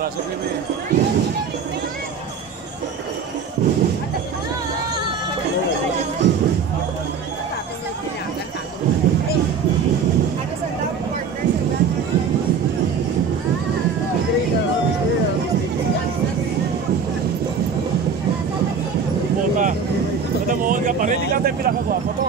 Rasok ni May. Bota. Bota mo nga pare di ka tayo pinakagwapo to.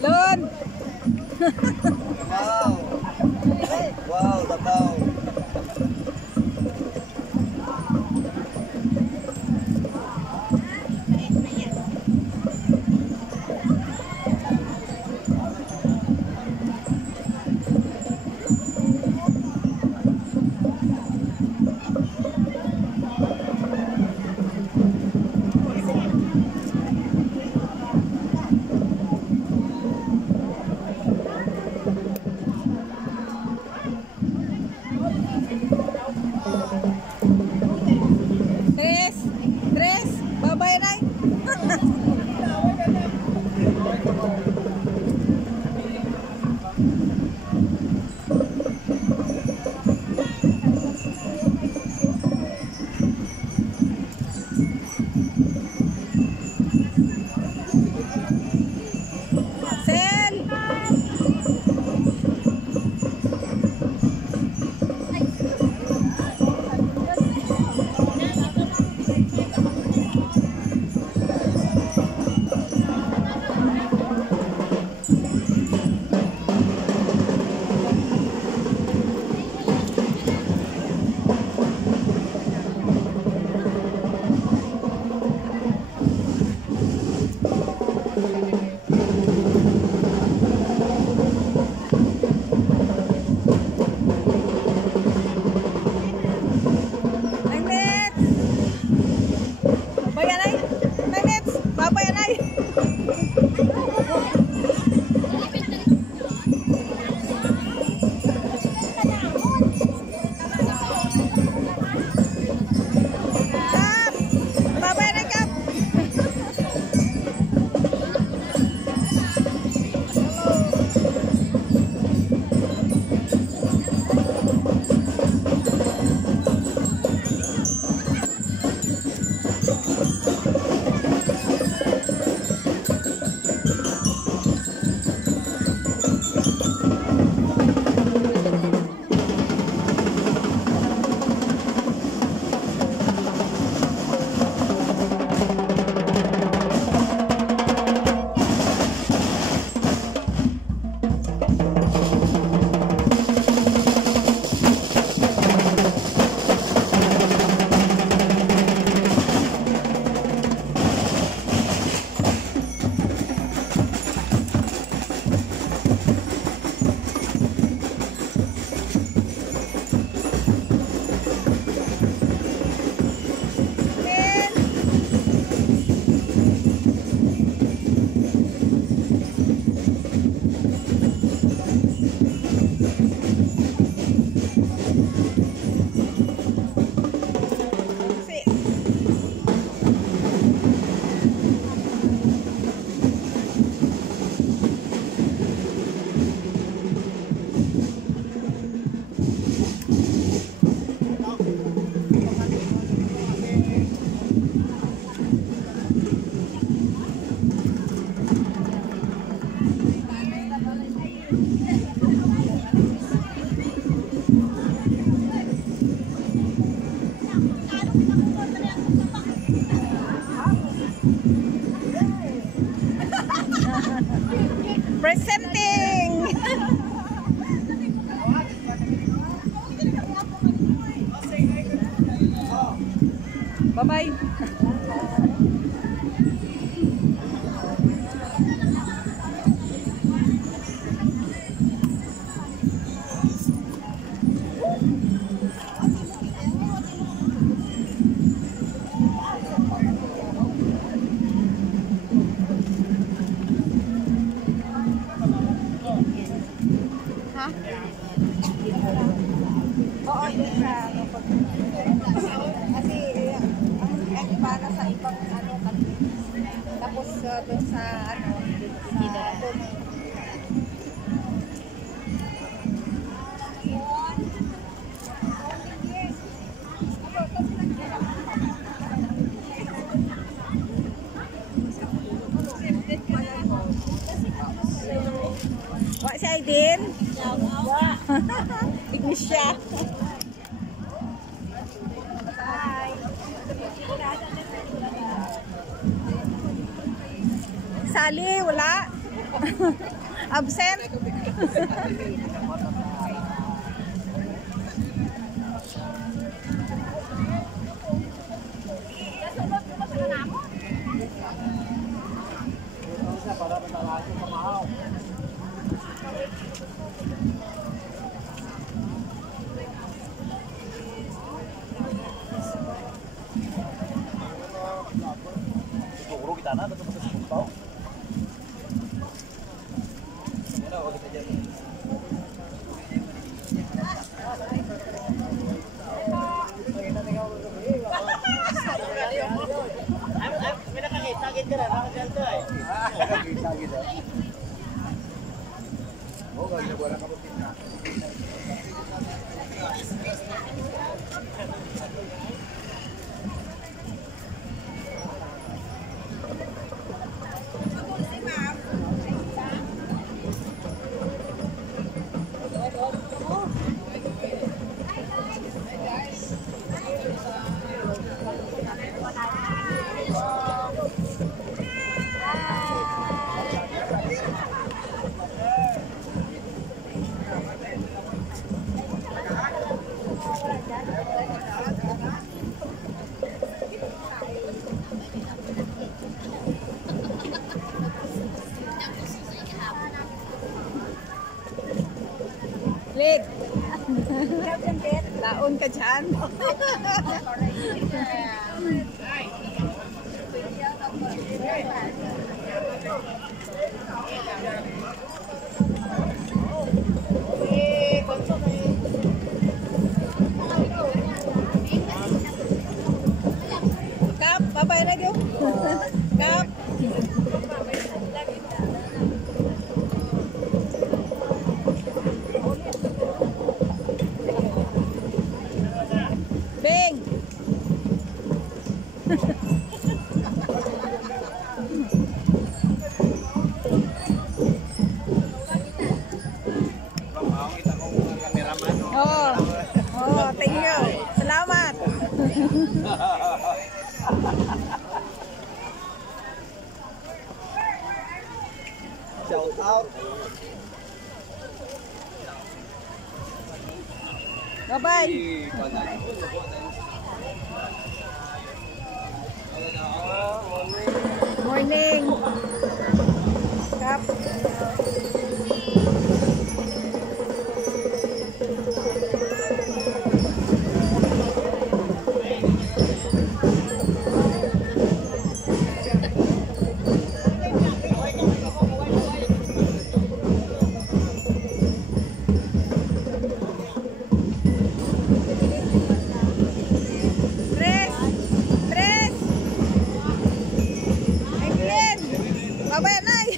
Lon! Wow! Wow, Davao! Tres, babay na. Presenting! Bye-bye! Oo, yun sa kasi ang iba na sa ibang ano tapos doon sa ano sa doon wa si Aiden? Wa. Ignisya. Bye. sali, wala. Absent. Siguro kita na, betul betul sumpah. Ini lah kita jadi. Oh, gak buat kamu pindah. Lig. Laon ka dyan. Kap, babay na diyo. Kap. Bing. Oh, oh, thank you. Salamat. Shout out. Bye-bye. Morning. Kap. Tres. Tres. Evelyn. Bye-bye, Nay.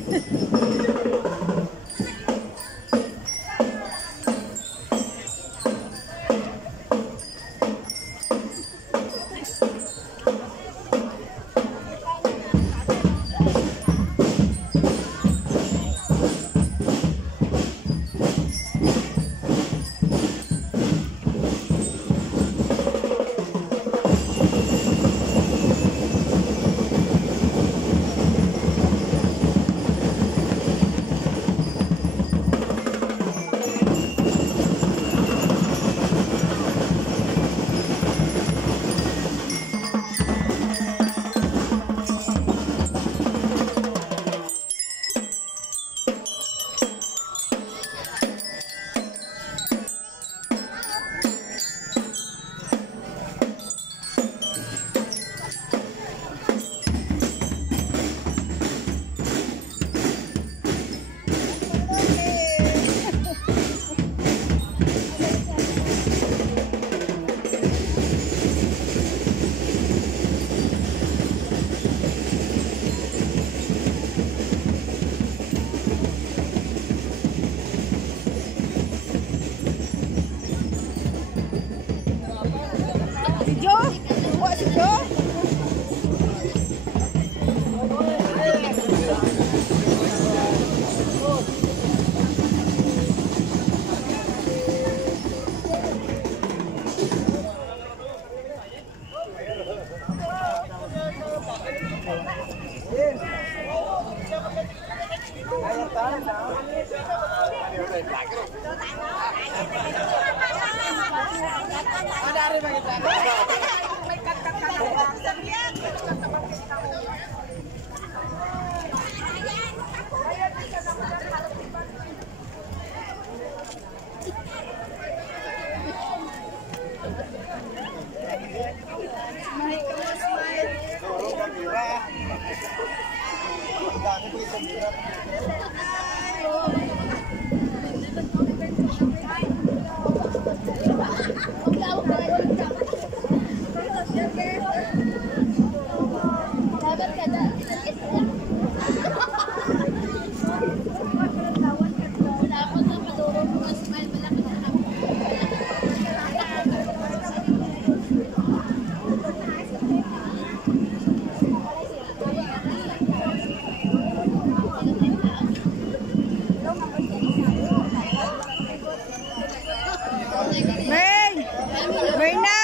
Si Jo? Buat si Jo? May! May na!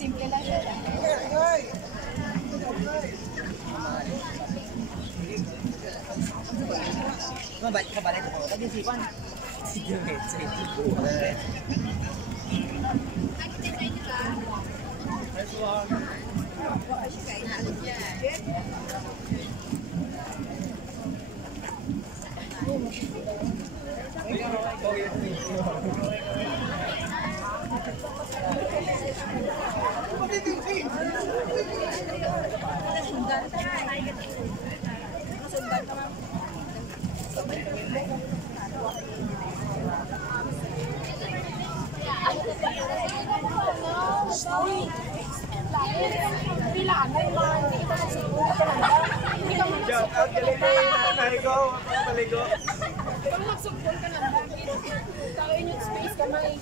Simple lang siya. Kabalik ko. Tag-isipan. Sige, Shout out galing ko yung naligo. Maligo. Kung nagsugpon ka na, tao yung space ka na eh.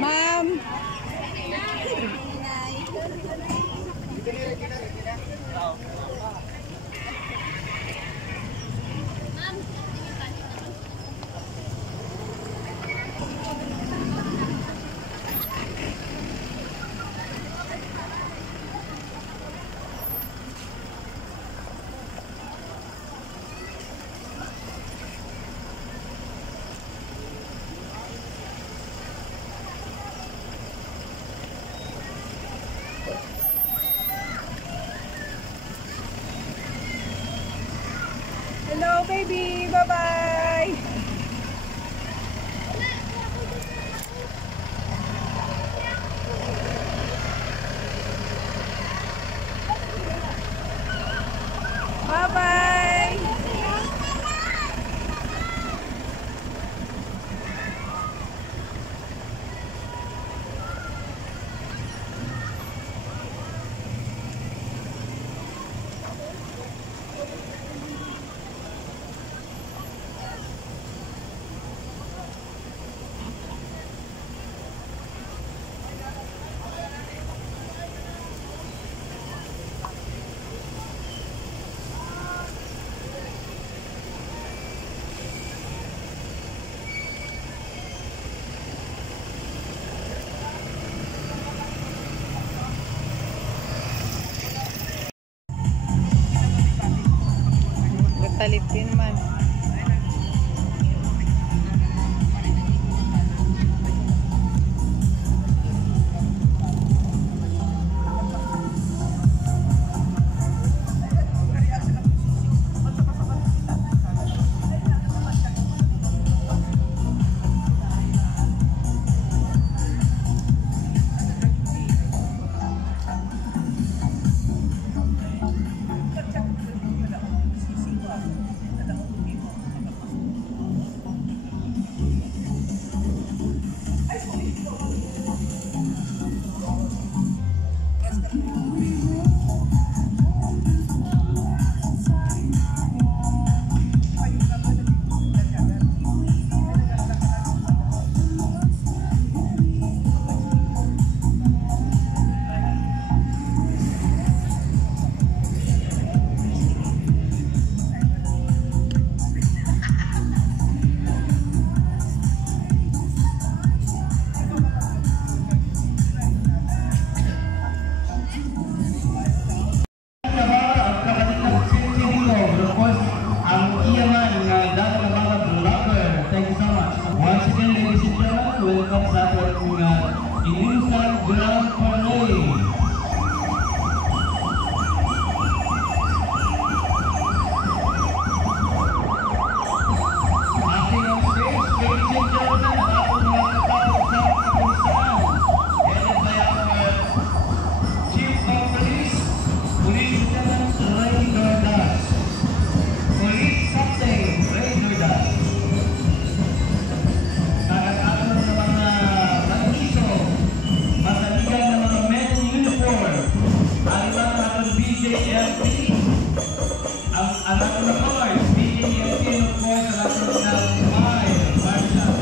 Ma'am. Hello, baby. Bye-bye. Bye-bye. Talip din man. BJLP. Ang anak na boys, BJLP of course, anak na Marsha.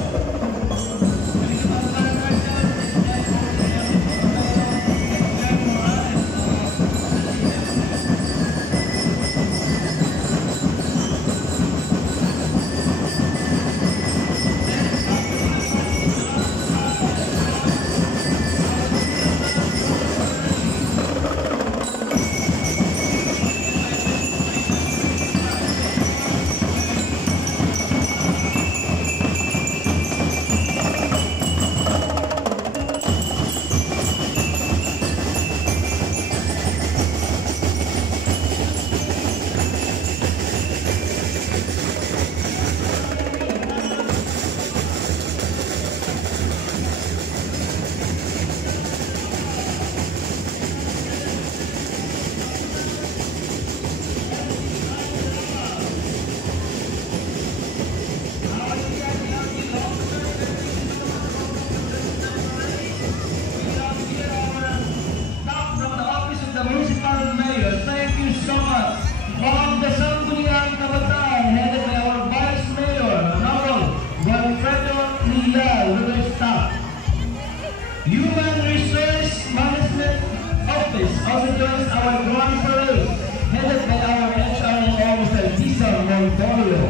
Human Resource Management Office also joins our grand parade, headed by our HRM Officer Lisa Montorio.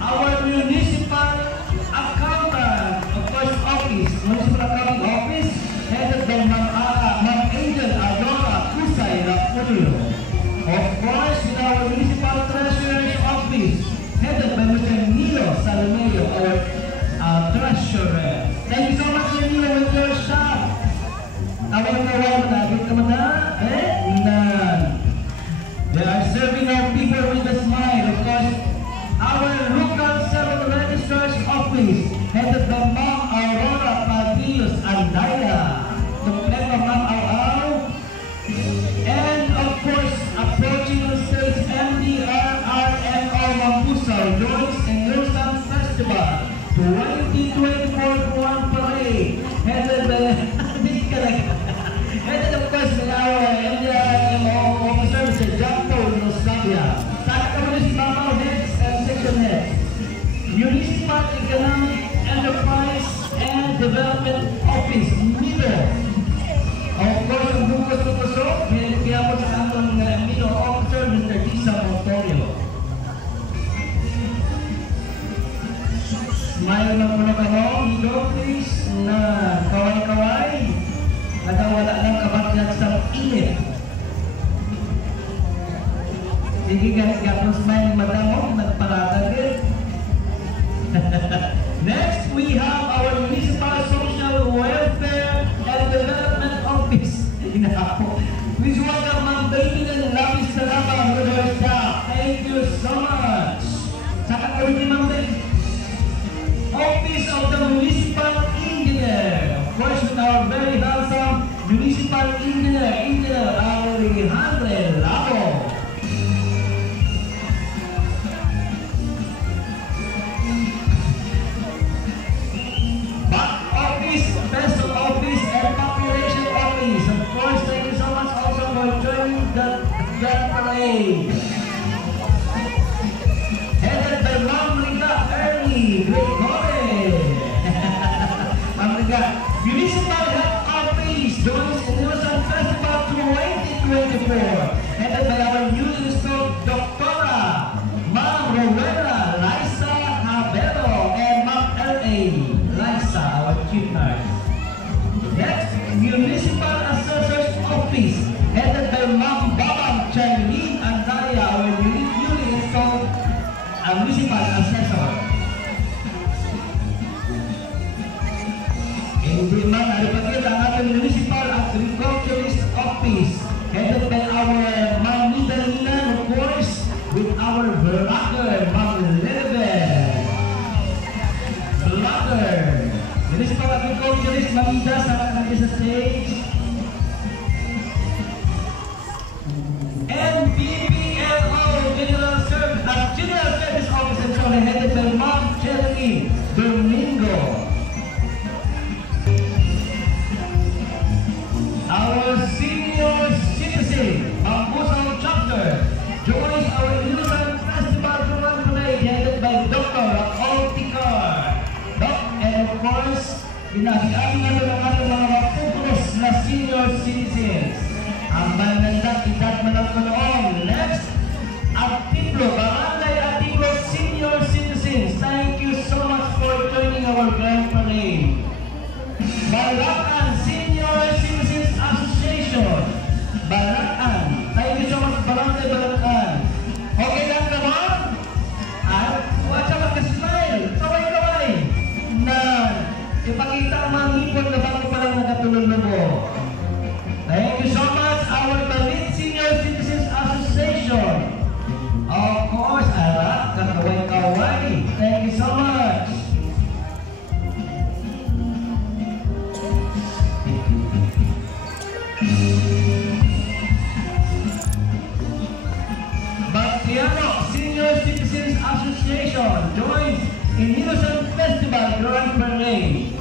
Our Municipal Accountant, of course, Office, Municipal Accounting Office, headed by Ma'am Angel Aurora Kusay Rapulo. Of course, with our Municipal Treasurer's Office, headed by Mr. Nilo Salomeo, our Treasurer. Thank you so much, Nilo, with your shop. They are serving our people with a smile. Of course, our local civil registrar's office, headed by Ma'am Aurora Padillos Andaya, Completa Ma'am Au, and of course, approaching the stage MDRRMO Mampusa joins in Lusan Festival 2024 One Parade, headed of course by our MDRRMO officer, Mr. Jaco Nostalgia. Sakta si Mamaw Heads and Section Heads, Municipal Economic Enterprise and Development Office, MIDO. Of course, ang bukos-bukoso, kaya po sa atong MIDO officer, Mr. Lisa Montorio. Smile na muna ka mo, MIDO, please, na kaway-kaway. Wala ng kabagyat sa init. Sige guys, gapon smile mata mo, nagparatagin. Next, we have our Municipal Social Welfare and Development Office. Please welcome Ma'am David and Lapis Salama with her staff. Thank you so much. Saka ko rin Ma'am David. Office of the Municipal Engineer. Of course, with our very handsome Municipal Engineer Alejandro Lago. Back Office, Special Office, and Population Office. Of course, thank you so much also for joining the parade. Headed by Ma'am Riga Ernie Gregory. Ma'am Riga, Municipal Health Office joins in Lusan Festival 2024. Headed by our newly installed Doctora, Ma'am Rowena Liza Habero, and Ma'am L.A. Liza, our chief nurse. Next, Municipal Assessor's Office, headed by Ma'am Babang Charlene Andaya, our newly installed Municipal Assessor. Hindi man, alipagkit ang ating Municipal Agriculturist Office, headed by our Ma'am Nidalina, of course, with our vlogger, Ma'am Lelebel. Vlogger. Municipal Agriculturist, Ma'am Ida, sama natin sa stage. And BPLO, General Service Officer, headed by Ma'am Cherry Domingo. Our senior citizen, Mampusa Pinag-amin na ng ating mga mapupulos na senior citizens. Ang magandang edad managkanoon. Next, Atiplo, Barangay Atiplo Senior Citizens. Thank you so much for joining our grand parade. Balacan Senior Citizens Association. Balacan. Thank you so much, Barangay Balacan. Okay lang ka ba? At huwag siya magka-smile. Kaway-kaway. Na ipakita ang mga hipon na bago pa lang nakatulong na mo. Thank you so much, our Balit Senior Citizens Association. Of course, kakaway-kaway. Thank you so much. Batiano Senior Citizens Association joins in Innocent Festival Grand Parade.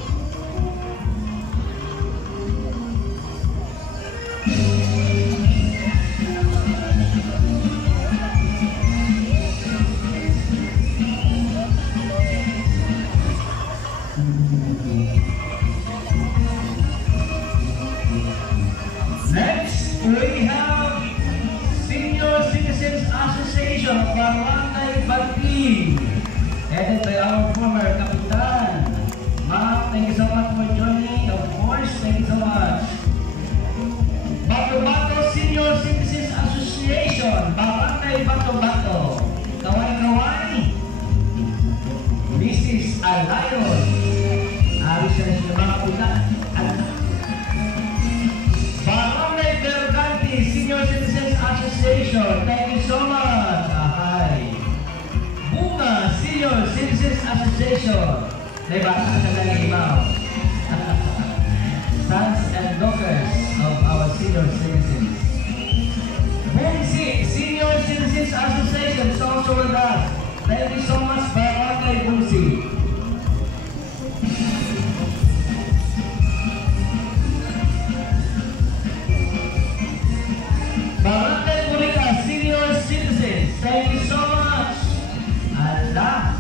Next, we have Senior Citizens Association of Barangay Bagpi, headed by our former Kapitan. Ma'am, thank you so much for joining. Of course, thank you so much. Bato-Bato Senior Citizens Association, Barangay Bato-Bato. Kaway-kaway. Mrs. Alayon. Aris na siya mga puta. Barangay Berganti Senior Citizens Association, thank you so much. Ahay. Bunga Senior Citizens Association. Diba? Sa nalimaw. Sons and daughters of our senior citizens. Bungsi Senior Citizens Association is also with us. Thank you so much, Barangay Bungsi. Barangay Buriga Senior Citizens, thank you so much. Allah,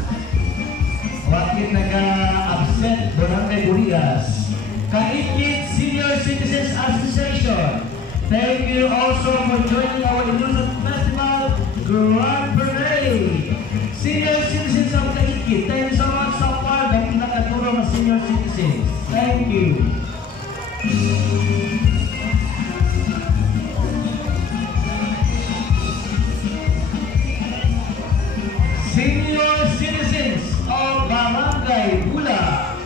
wakit naka-absent Barangay Burigas. Kaikit Senior Citizens Association, thank you also for joining our Innocent Festival Grand Parade. Senior Citizens of Kaikit, thank you so much so far dahil nakaturo ng Senior Citizens. Thank you. Senior Citizens of Barangay Bula,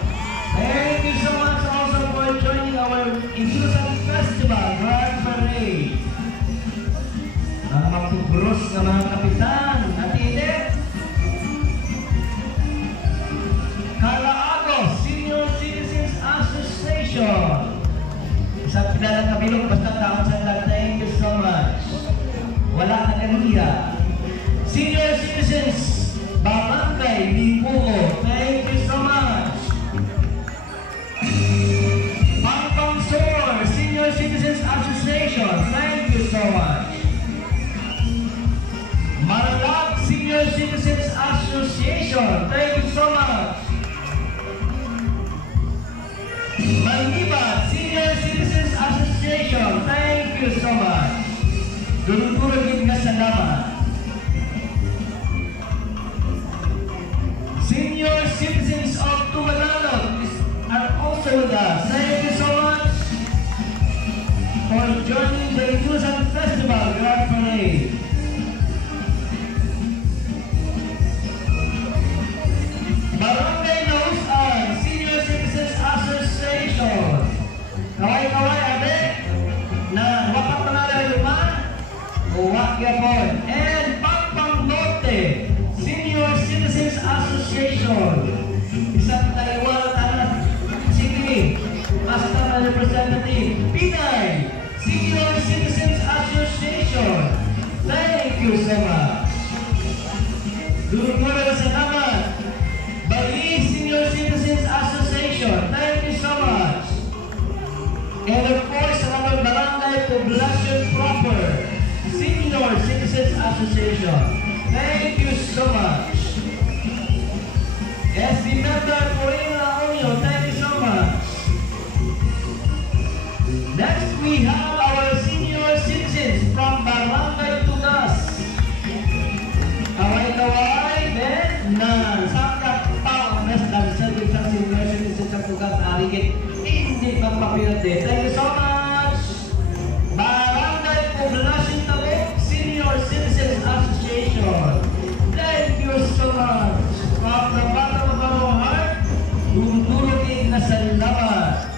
thank you so much also for joining our Innocent Festival Grand Parade. Ang mapupros na mga kapitan, Atide, Calaago Senior Citizens Association. Isang pilalang kabilog, basta tama sa lahat. Thank you so much. Wala na kanina. Senior Citizens Barangay Lipugo, thank you so much. Pangpang Sor Senior Citizens Association, thank you so much. Maralak Senior Citizens Association, thank you so much. Maniba Senior Citizens Association, thank you so much. Dulu-dulu kita salamat. Senior Citizens of Tumalalo are also with us. Thank you so much for joining the Innocent Festival Grand Parade. Barangay Nausan Senior Citizens Association. Kaway-kaway ate na wapak pangalan luma uwak yapon. And Pampang Norte Senior Citizens Association. Isang taliwala tanah City Assistant Representative Pinay Senior Citizens Association. Thank you so much. Dulu-dulu salamat. Bali Senior Citizens Association. Thank you so much. And of course, our Barangay Poblacion Proper Senior Citizens Association. Thank you so much. SB member Corina Onyo, thank you so much. 20. Thank you so much. Barangay Poblacion Tabuk Senior Citizens Association. Thank you so much. From the bottom of our heart, dumudurugin na salamat.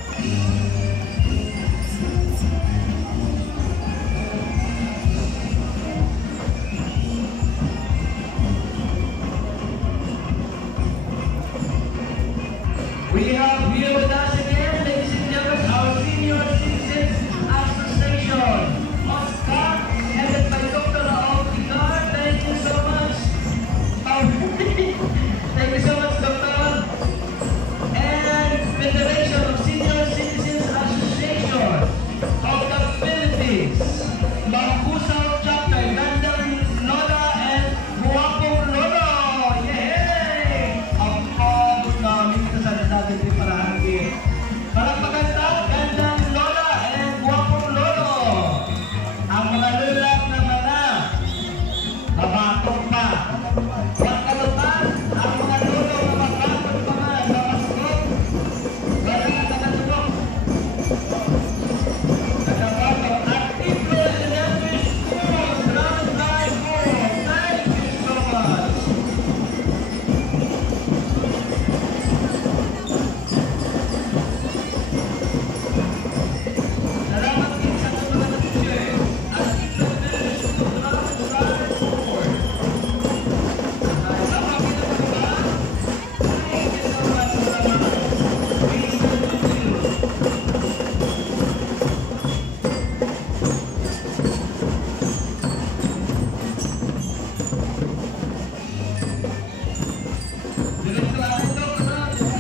We have here with us again, ladies and gentlemen, our Senior Citizens Association. Oscar, headed by Dr. Raul Picar. Thank you so much. Thank you so much, Doctor. And Federation of Senior Citizens Association of the Philippines. Bangkusao Chapter, Gandang Lola and Guwapong Lolo. Yay! Ang pagod namin sa natin din para hangin. Parang maganda, Gandang Lola and Guwapong Lolo. Ang mga lulak na mga babatong pa. Huwag kalupan, ang mga lolo na mabatong pa nga sa maskot. Wala nga nakatulog. Nakabatong Artiplo Elementary School, Ground Line 4. Thank you so much. Salamat din sa mga teacher. Artiplo Elementary School, Ground Line 4. Salamat din sa mga thank you so much. Salamat. We salute you. Diretso lang ito, diretso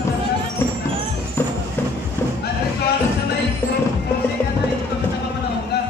lang sa may kung na ito sa mapanahon ka.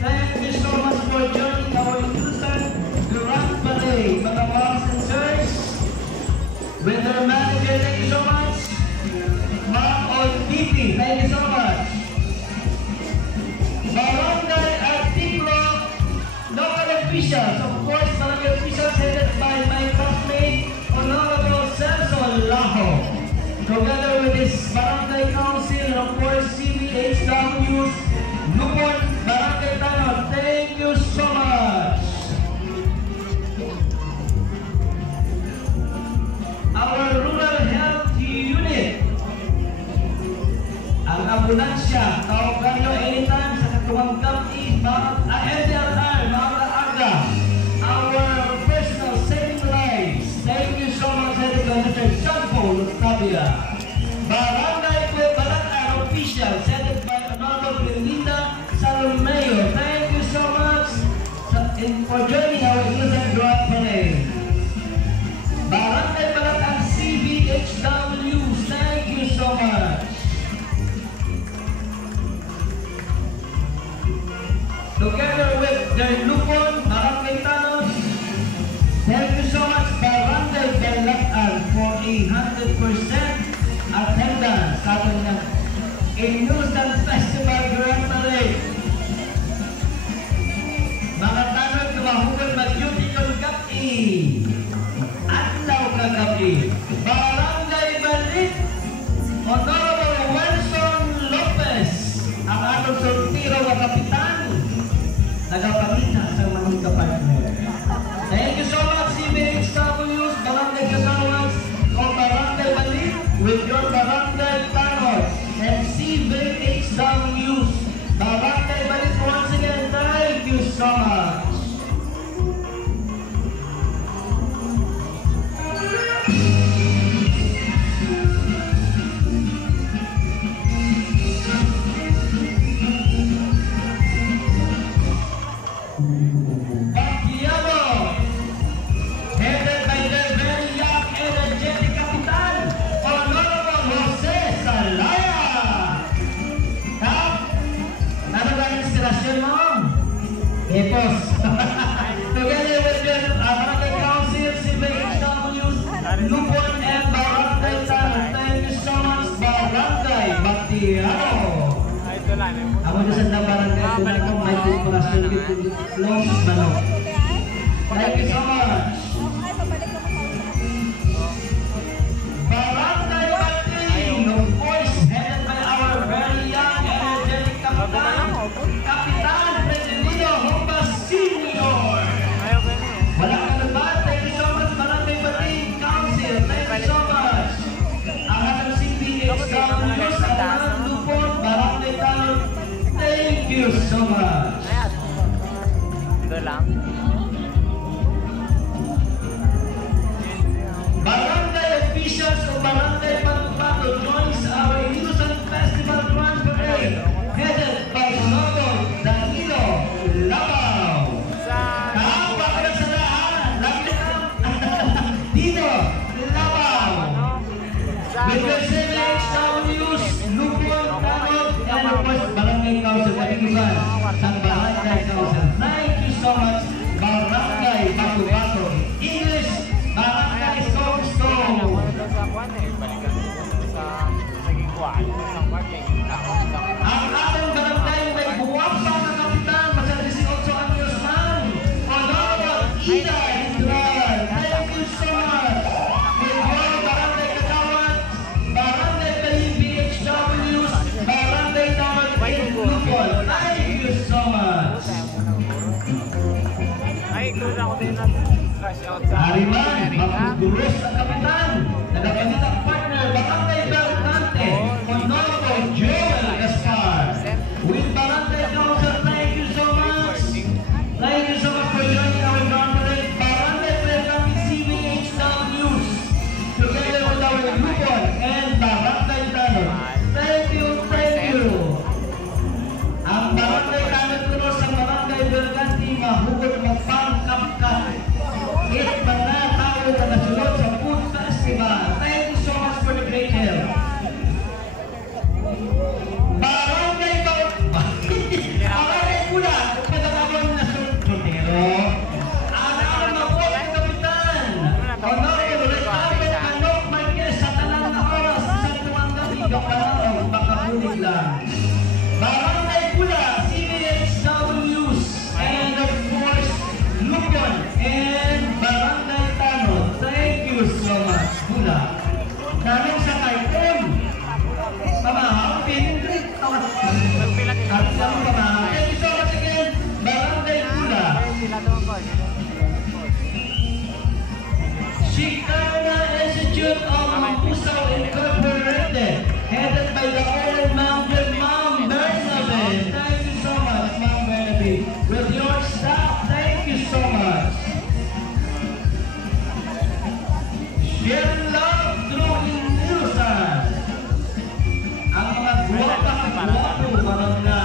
Thank you so much for joining our Tucson Grand Parade, mga moms and sirs. With our manager, thank you so much. Ma'am on DP, thank you so much. Barangay Artiplo, local officials, of course, barangay officials headed by my classmate, Honorable Celso Lajo. Together with his barangay council, and of course, CBHW's Lupon Barangay Tanod, thank you so much. Our Rural Health Unit, ang ambulansya, tawagan nyo anytime sa Katuwang Kapis, NDRR, mga aga. Our personal saving lives, thank you so much, Mr. John Paul Octavia. Barangay Balaan official, headed by Honorable Belinda Salomeo, thank you so much for joining our Tucson Grand Parade. Barangay Balaan CBHW, thank you so much. Together with their Lupon, Barangay Tanod, thank you so much, Barangay Balaan, for 100% attendance sa ating Inusan Festival Grand Parade. Mga tanod, tumahugan mag-duty kong gabi. Adlaw ka gabi. Barangay Balit, Honorable Wilson Lopez, ang atong soltiro na kapitan, nagapangita sa mga kapartner. Thank you so much, CBHW's Barangay Kagawas o Barangay Balit with your Barangay Tanod. Epos. Together with the Barangay Council, CBHWs, Lupon and Barangay Tanong. Thank you so much, Barangay Batiao. Ako dyan sa barangay ko na ito, may corporation with the close manok. Thank you so much. Ay, babalik ako sa Barangay Bating, of course, headed by our very young, energetic Kapitan, Kapitan Presidino Humba Senior. Walang kalubat, thank you so much, Barangay Bating Council, thank you so much. Ang ating CPHWs, ang Lupon, Barangay Tanong, thank you so much. Barangay officials of Barangay Patupato joins our Innocent Festival Run Parade, headed by Nono Danilo Labaw. Kapakalasalaan, Dino Labaw. With the CBHWs, Lupon, Tanong, and of course, Barangay Council, Katikiban, sa Barangay Council. Thank you so much, Barangay Patupato. English, Barangay Stone. Ang ating barangay may buwapa na kapitan, masa 18 anyos man. Honorable Ida Hindran. Thank you so much. With your barangay Kagawad, Barangay Kalim BHWs, Barangay Tawad in Lupon. Thank you so much. Hariman, magduros ang kapitan, nagapalitang partner, Barangay Belcante, Honorable Joel Gaspar. With Barangay Council, thank you so much. Thank you so much for joining our conference. Barangay Belcante CBHWs, together with our Lupon and Barangay Tanong. Thank you, thank you. Ang Barangay Tanong Turos sa Barangay Belcante, mahugot magpangkapkat. It mga tao na nasunod sa Food Festival. Thank you so much for the great help. Barangay Barangay Pula, pagkakabon na soltero. Ang mga kapitan, Honorable Ricardo Manok Marquez sa talang na oras sa tuwang gabi, kapanaw, makakunig lang. Barangay Pula, CBHWs, and of course, Lupon and Barangay Tanong. Thank you so much, Pula. Namin sa karton, pamahapin, at sa pamahapin. Thank you so much again, Barangay Pula. Chicana Institute of Mapusaw Incorporated, headed by the old member, Ma'am Bernabe. Thank you so much, Ma'am Bernabe. With your staff, thank you so much. Share love through Nielsen. Ang mga guwapa-guwapo, mga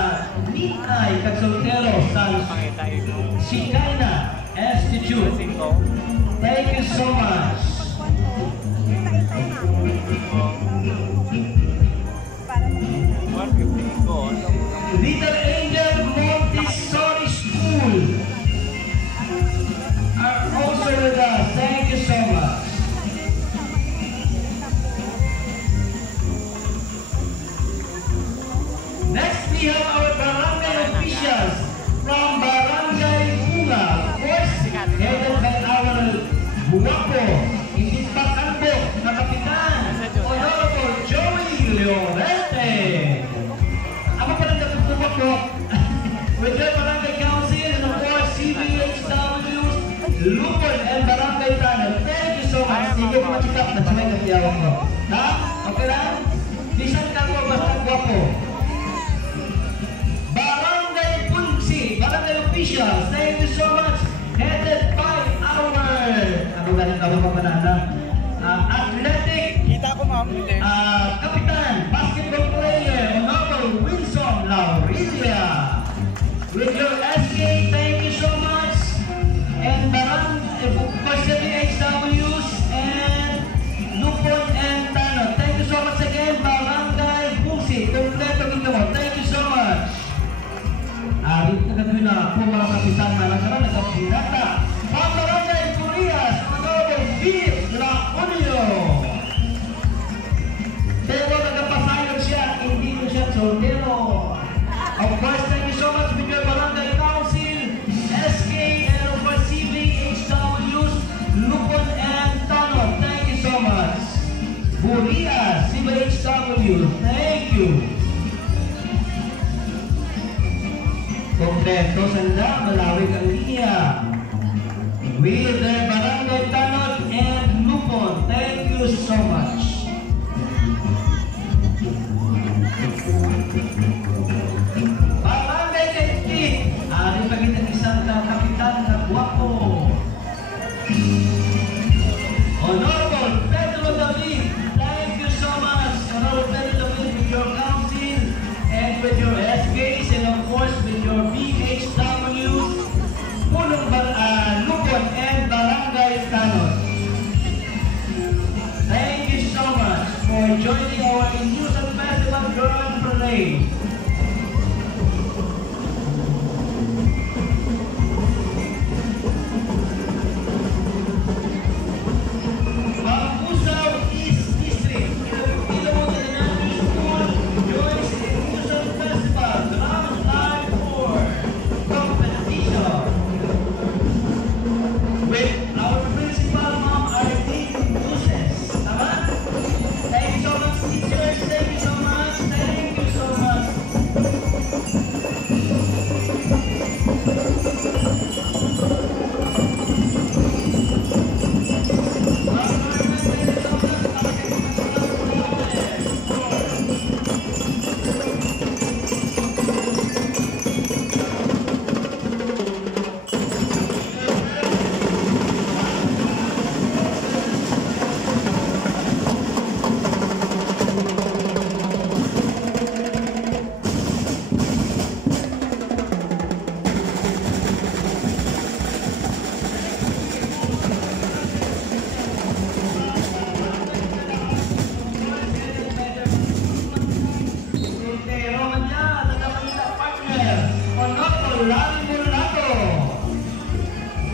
nikay kagsoltero sa Chicana Institute. Thank you so much. Little Angel Montessori School are also with us. Thank you so much. Next, we have our barangay officials from Barangay Bunga. Of course, headed by our Buwapo, hindi pa kanbo na kapitan, Honorable Joey Llorente. Ako pa lang natutuwa ko. With your Barangay Council and of course CBHWs, Lupon and Barangay Tanong. Thank you so much. Hindi ko matikap na sumay katiyawang ko. Ha? Okay lang? Bisan ka ko basta guwapo. Barangay Punsi, Barangay Officials, thank you so much. Headed by our, ano galing ka ba pamanana? Athletic, Kapitan, basketball player, Honorable Wilson Laurilia. With your SK, thank you so much. And CBHWs and Lupon and Tanong. Thank you so much again, Barangay Punsi. Kompleto gito mo. Thank you so much. Arit na gabi na po mga kapitan. Eto sanda, malawig ang linya. With the Barangay Tanod and Lupon. Thank you so much. Barangay Kentit. Ari pagitan isang kapitan na guwapo. Honorable Pedro David. Thank you so much. Honorable Pedro David with your council and with your SKs and of course with your BHWs. Punong Lupon and Barangay Tanod. Thank you so much for joining our Inusan Festival Grand Parade. Bambusaw East District, Ilocos Elementary School joins the Inusan Festival Grand Line 4 competition. With our principal, Ma'am Arlene Luces. Tama? Thank you so much, teachers. Thank you so much. Thank you so much.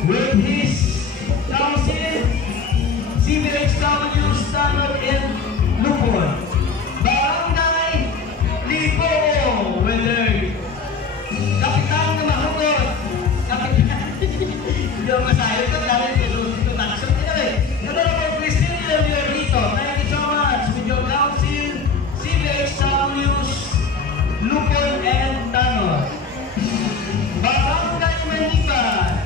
With his council, CBHW Standard in Lupon. Barangay Lipo with their kapitan na mahugod. Kapitan. Hindi ako masayo ka dahil dito taksyon ka eh. Honorable Cristina Viorito, thank you so much with your council, CBHWs Lupon and Tanod. Barangay Maniban.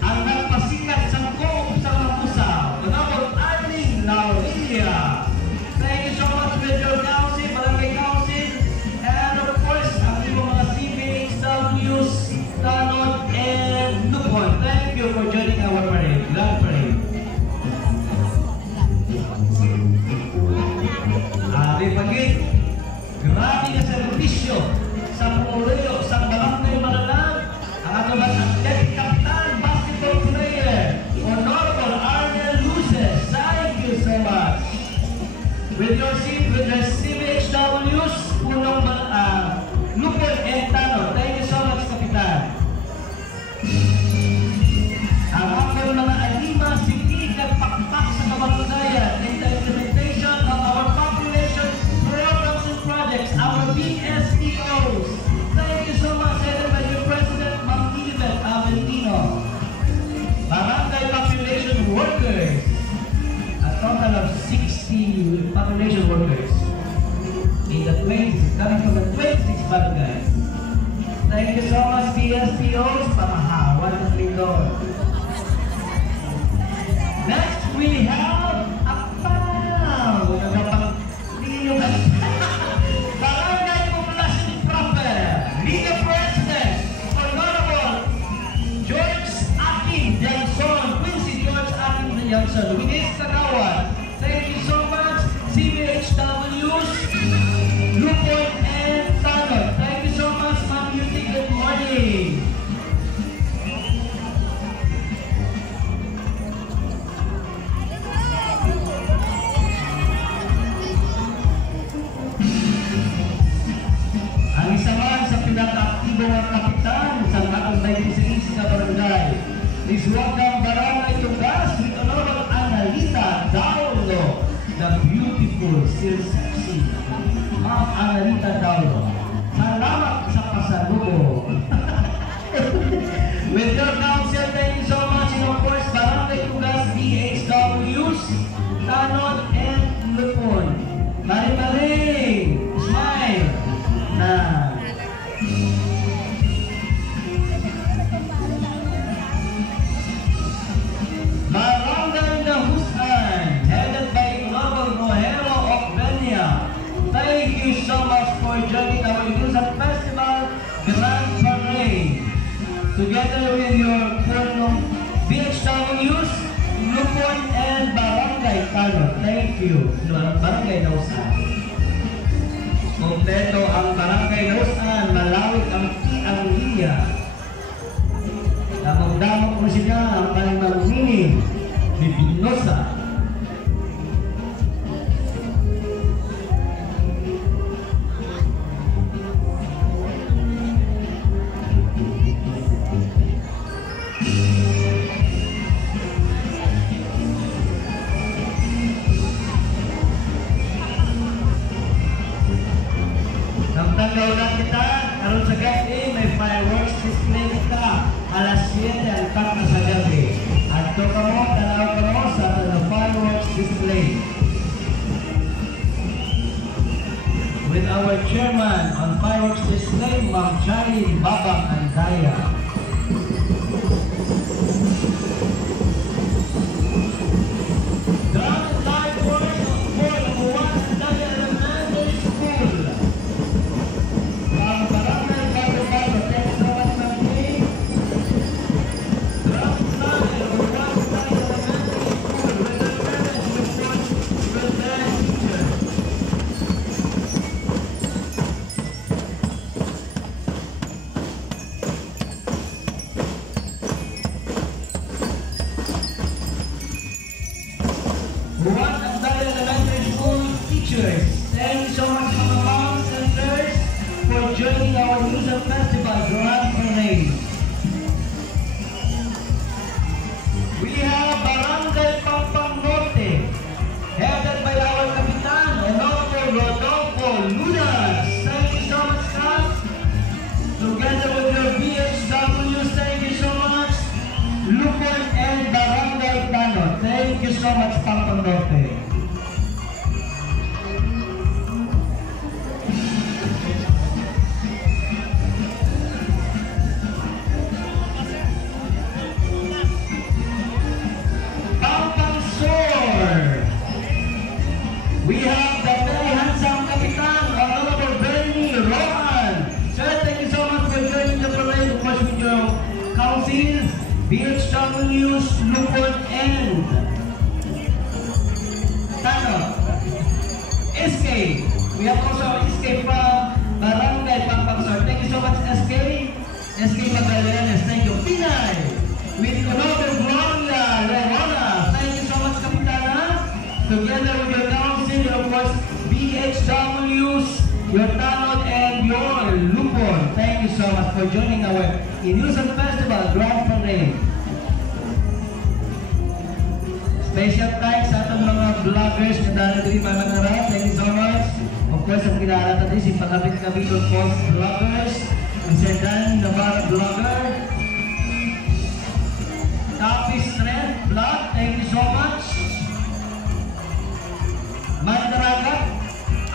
Ang nagpasikat sa koob sa Mapusaw, Honorable Arlene Laurelia. Thank you so much with your council, Barangay Council, and of course, ang ibang mga CBHWs, Tanod, and Lupon. Thank you for joining our parade, Grand Parade. Pagit, grabe na servisyo sa Pumuleo, sa Barangay Manalag, ang ating athletic kapitan, basketball player, Honorable Arnel Luces. Thank you so much. With your CBHWs, Punong Lupon and Tanod. Thank you so much, Kapitan. Ang aking mga anima, sinig at pakpak sa kabalunayan in the implementation of our population programs and projects, our BSPOs. Thank you so much, headed by your President, Ma'am Ilibet Avelino. Barangay population workers, a total of 60 population workers in the 20, coming from the 26 barangays. Thank you so much, BSPOs, pamahawan ng lindor. Next, we have Akpanaw. Barangay Population Proper. Leader President, Honorable George Akin Jackson, Quincy George Akin Jackson, with his kagawan. Thank you so much, CBHWs, Lupon and Tanod. Thank you so much, Ma'am Beauty. Good morning. Ang isa man sa pinaka-aktibong kapitan sa atong 96 na barangay is welcome Barangay Tugas with Honorable Analita Daulo, the beautiful, still sexy Ma'am Analita Daulo. Salamat sa pasalubong. With your council, thank you so much, and of course, Barangay Tugas, BHWs, Tanod, and Lupon. Maring-maring, smile na. together with your Purnong BHWs, Lupon and Barangay Tanod. Thank you. Barangay Nausan. Kompleto ang Barangay Nausan, malawit ang linya. Damang-damang po siya ang kanilang mini, Bibinosa. Tanggaw na kita, karon sa gabi, may fireworks display kita. Alas 7 ang takna sa gabi. Adto ka mo, tanaw ka mo sa fireworks display. With our chairman on fireworks display, Ma'am Charlie Babang Andaya. Thank you so much for the moms and sirs for joining our Luzon Festival Grand Parade. We have Barangay Pampang Norte, headed by our Kapitan, Honorable Rodolfo Lunas. Thank you so much, Cap. Together with your BHWs, thank you so much. Lupon and Barangay Tanod. Thank you so much, Pampang Norte. We have the very handsome Kapitan, Honorable Bernie Roman. Sir, thank you so much for joining the parade. Of course, with your council, BHWs, Lupon, and Tanod. SK. We have also SK from Barangay Pampang. Sir, thank you so much, SK. SK Magallanes, thank you. Pinay. With Honorable Gloria Lerona. Thank you so much, Kapitana. Together with your council, of course, BHWs, your Tanod, and your Lupon. Thank you so much for joining our Inusan Festival Grand Parade. Special thanks sa atong mga vloggers na dahil dito mangarap. Thank you so much. Of course, ang kinala natin si Pagkabit-Kabit of course vloggers, Mr. Dan Navarra vlogger, Tapi Strength Vlog, thank you so much. Mandaragat,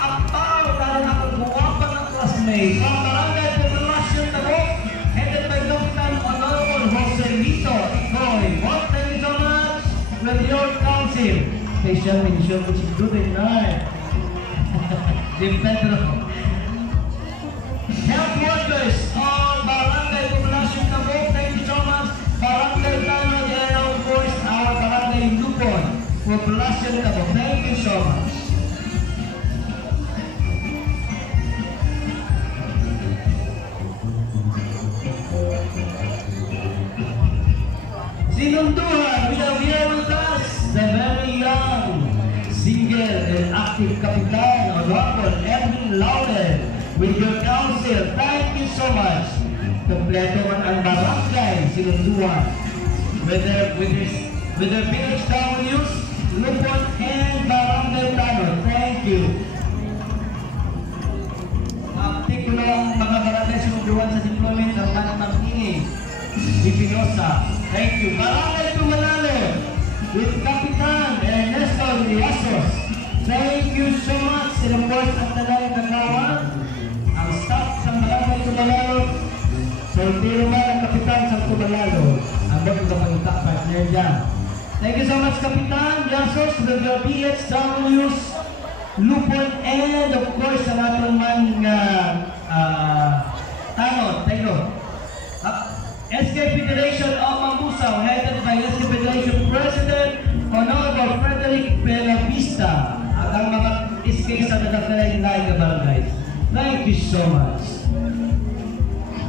apaw, dahil nakagawa ng classmate. Ang Barangay Population Tabo, headed by Dr. Honorable Joselito Troy. Well, thank you so much with your council. Special mention to si Duday Night. Jim Pedro. Health workers on Barangay Population Tabo, thank you so much. Barangay Tanod, and of course, our Barangay Lupon. Population Tabo, thank you so much. Sinunduhan, we have here with us the very young singer and active Kapitan, Honorable Edwin Laurel, with your council. Thank you so much. Kompleto man ang barangay Sinunduhan with their BHWs, Lupon, and Barangay Tanod. Thank you. Partikulong mga barangay Sinunduhan sa deployment ng Manamang Ini, Bibinosa. Thank you. Barangay Tumalalo with Kapitan Ernesto Riasos. Thank you so much. And of course, ang Talay Kakawan, ang staff sa Barangay Tumalalo, soltero man ang Kapitan sa Tumalalo. Ang bakit na pagkita partner dyan. Thank you so much, Kapitan Riasos, with your BHWs, Lupon, and of course, ang ating mga Tanod. Thank you. SK Federation of Mambusao, headed by SK Federation President Honorable Frederick Bellavista, at ang mga SK sa nagkakalayang na barangay. Thank you so much.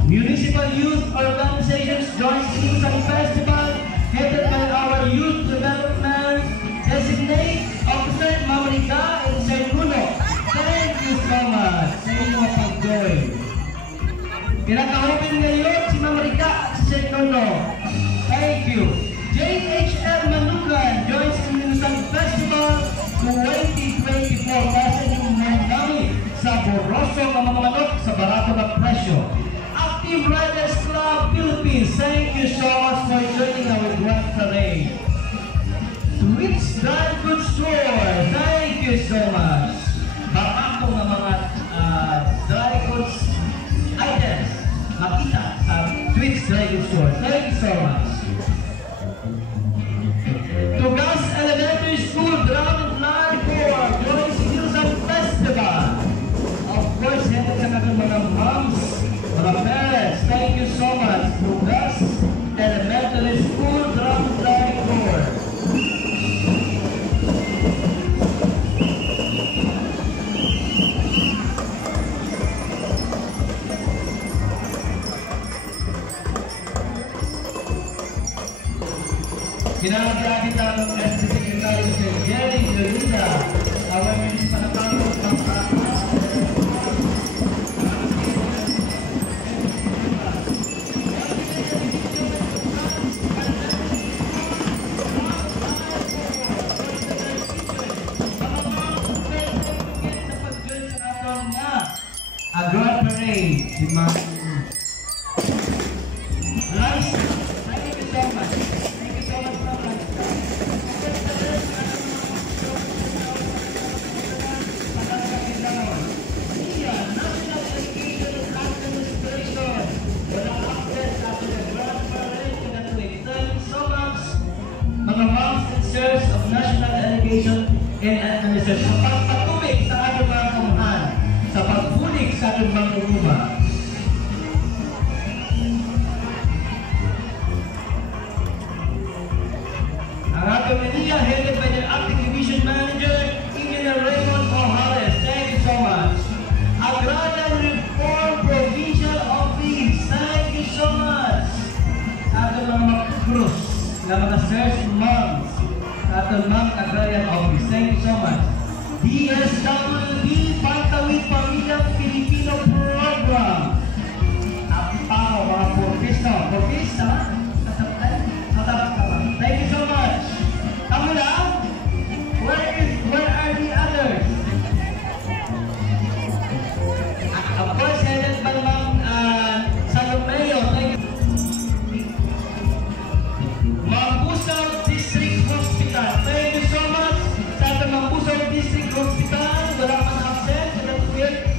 Municipal Youth Organizations joins Ilusang Festival, headed by our Youth Development Designate Officer Mamarika and Sir Bruno. Thank you so much sa inyong pag-join. Pinakahopin ngayon si Mamarika at si Sir Bruno. Thank you. JHL Manukan joins Ilusang Festival 2024 para sa inyong mga sa Boroso ng mga manok sa barato na presyo. Active Riders Club Philippines, thank you so much for joining our grand parade. Twitch Dry Goods Store, thank you so much. Bakakong ng mga dry goods items makita sa Twitch Dry Goods Store, thank you so much. Tugas Elementary School Drum and Line Corps joins Ilusang Festival. Of course, headed sa kanyang mga moms, mga parents, thank you so much. Tugas Elementary School Drum and Line Corps. Kinakagapit ang SC Secretary Sir Jerry Lolita, our Municipal Accountant a grand parade si Ma'am Liza. Thank you so much. Thank you so much, Ma'am Liza. National Education and Administration. Wala access at the grand parade in the tweet. Thank you so much, mga moms and sirs of National Education and Administration. Sa pagpatubig sa ating mga kamuhan, sa pagbulig sa ating mga umuma. Ang ating media, headed by the Acting Division Manager, Engineer Raymond Morales. Thank you so much. Agrarian Reform Provincial Office. Thank you so much. Sa ating mga krus, na mga sirs and moms, sa ating mga Agrarian Office. Thank you so much. DSWD Pantawid Pamilyang Pilipino Program. Ang mga profista, thank you so much. Kamu lang? Where are the others? Of course, headed by Ma'am Salomeo. Thank you. Mambusao District Hospital. Thank you so much. Sa Mambusao District Hospital, wala man absent.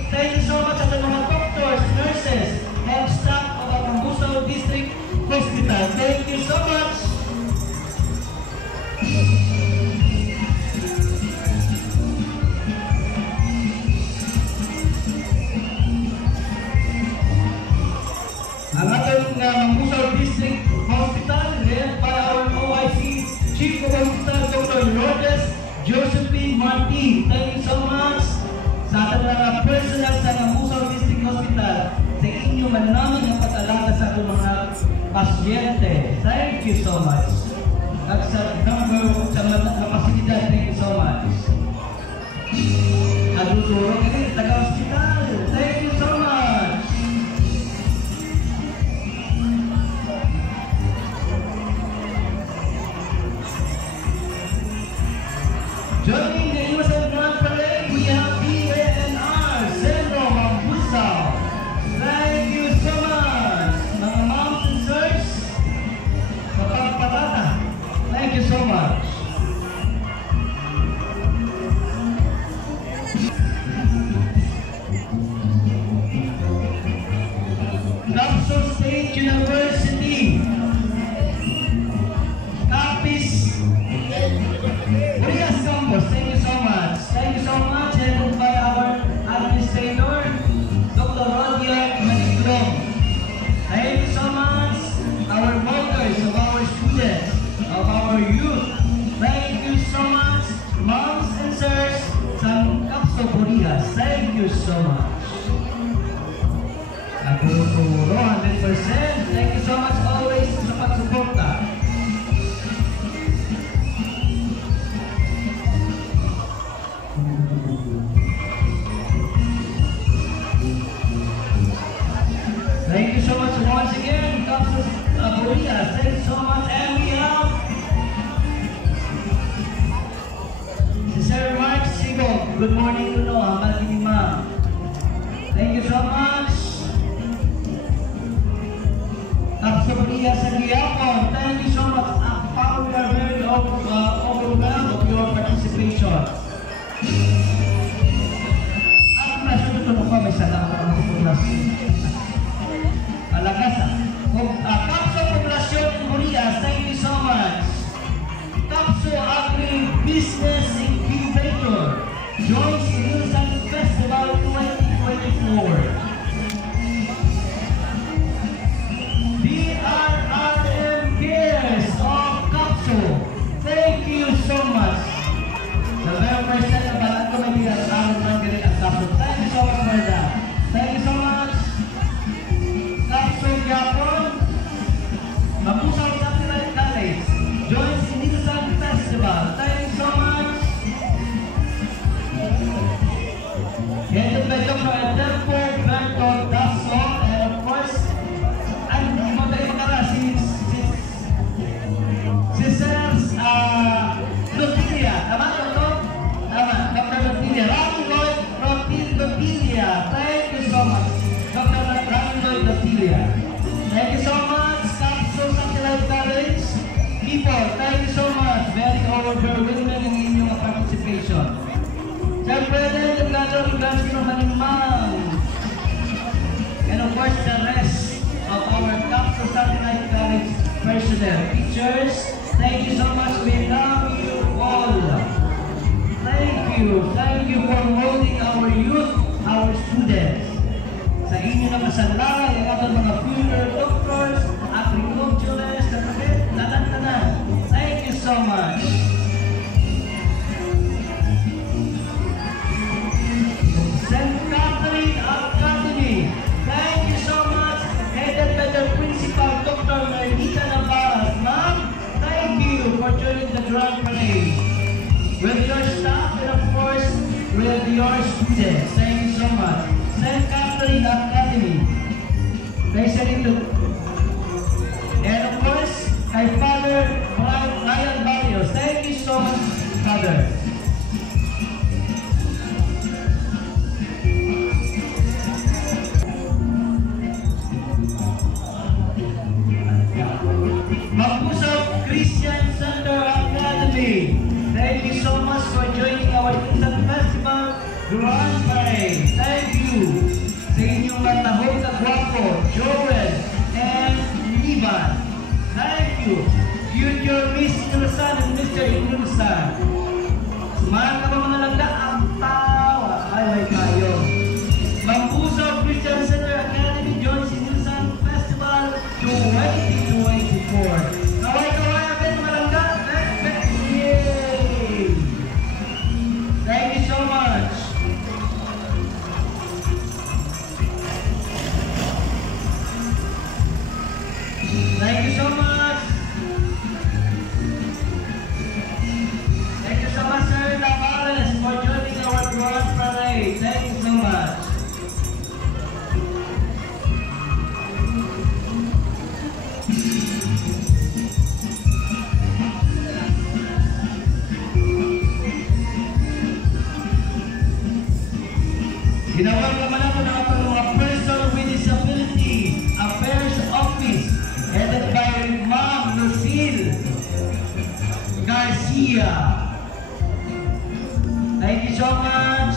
Thank you so much sa mga doctors, nurses, health staff of Mambusao District Hospital. Thank you so much. Ang ating Mambusao District Hospital, led by our OIC Chief of Hospital, Dr. Lourdes Josephine Martin. Thank you so much sa ating mga personal sa Mambusao District Hospital sa inyong manamang ang pag-alaga sa ating mga pasyente. Thank you so much. At sa number sa mga pasilidad, thank you so much. At tuturo kayo, taga-hospital. Thank you so much. Joining the USL Grand Parade, we have DANR, Centro Mambusao. Thank you so much. Mga moms and sirs, kapagpatata. Thank you so much. Capsule State University. Campus Urias Campus. Thank you so much. Thank you so much. Headed by our administrator, Dr. Rodia Maniglong. Thank you so much. so much. Nagtuturo 100%. Thank you so much always sa pagsuporta. Thank you so much once again, Kapso Korea. Thank you so much, and we have Sir Mark Sigog. Good morning to know, Ma'am. Thank you so much. Kapso Korea sa Giyapon. Thank you so much. We are very overwhelmed of your participation. At nasunod ko pa, may sadang ako ng Alagasa. Kapso Poblasyon in Korea, thank you so much. Kapso Agri Business Incubator joins Ilsan Festival 2024. DRRM Cares of Kapso, thank you so much. The very first time na balat ko may DRRM Mangalit ang Kapso. Thank you so much for that. Thank you so much. Kapso Gapon, Mabusang Satellite College, joins Ilsan Festival. Thank you so much. Head of Dr. Adelpo Berto Dasso, and of course, Sisters Lotilia. Tama ito? Tama. Dr. Lotilia. Rami Lloyd Lotilia. Thank you so much. Dr. Rami Lloyd Lotilia. Thank you so much. Kapso Satellite College. People, thank you so much. Very overwhelming in inyong participation. Siyempre din, regards to Manimang. And of course, the rest of our Kapso Satellite College personnel. Teachers, thank you so much. We love you all. Thank you. Thank you for molding our youth, our students. Sa inyo na masalay, ang ating mga future doctors, agriculturists, tanan-tanan. Thank you so much. St. Catherine Academy, thank you so much. Headed by the Principal, Dr. Marlita Navarro. Ma'am, thank you for joining the Grand Parade. With your staff and of course, with your students. Thank you so much. St. Catherine Academy. And of course, my Father, Ryan Barrios. Thank you so much, Father. Mapusok Christian Center Academy. Thank you so much for joining our Ilsan Festival Grand Parade. Thank you sa inyong matahog na gwapo, Joel and Ivan. Thank you. Future Miss Inulsan and Mr. Inulsan. Sumahan ka ba mga langga? Ang tawa. Ay, kayo. Mapusok Christian Center Academy joins Inulsan Festival 2024. Kaway-kaway agad malangga. Yay! Thank you so much. Thank you so much. Thank you so much, Sir Tavares, for joining our Grand Parade. Thank you so much. Ginawag naman ako ng ating mga person with disability affairs office headed by Ma'am Lucille Garcia. Thank you so much.